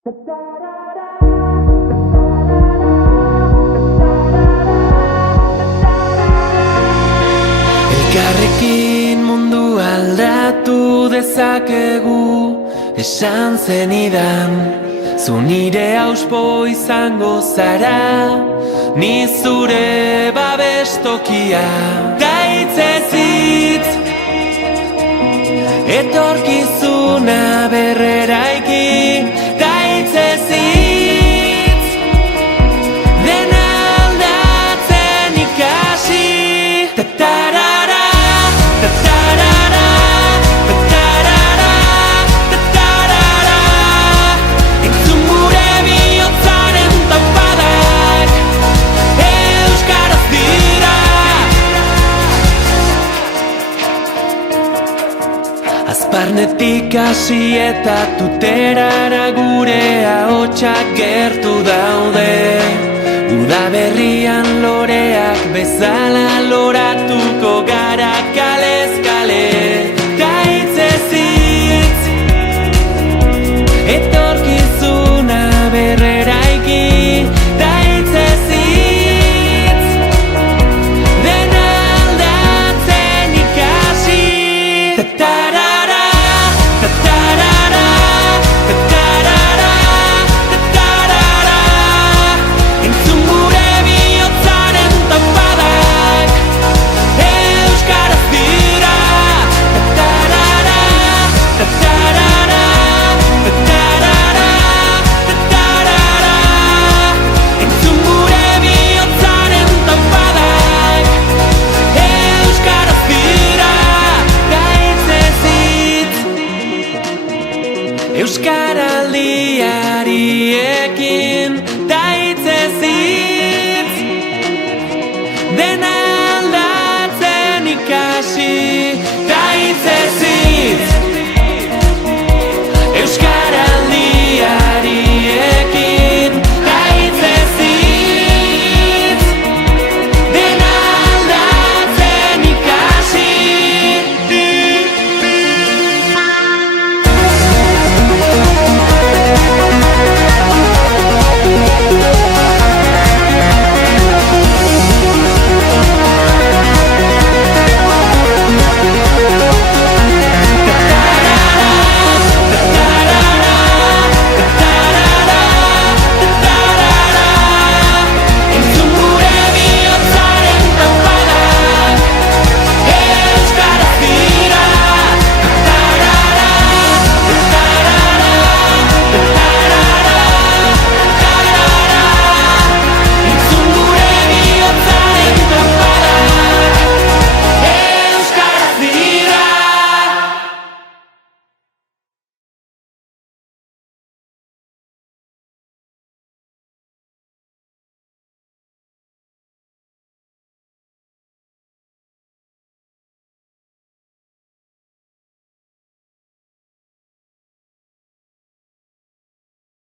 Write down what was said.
Elkarrekin mundu aldatu dezakegu, esan zenidan. Zu nire auspo izango zara, ni zure babestokia. Gaitzez hitz, etorkizuna berreraiki. Gaitzez hitz, dena aldatzen ikasi. Tatarara, tatarara, tatarara, tatarara. Entzun gure bihotzaren taupadak, euskaraz dira. Azparnetik hasi eta tuterara gure ahotsak gertu daude. Udaberrian loreak bezala loratuko gara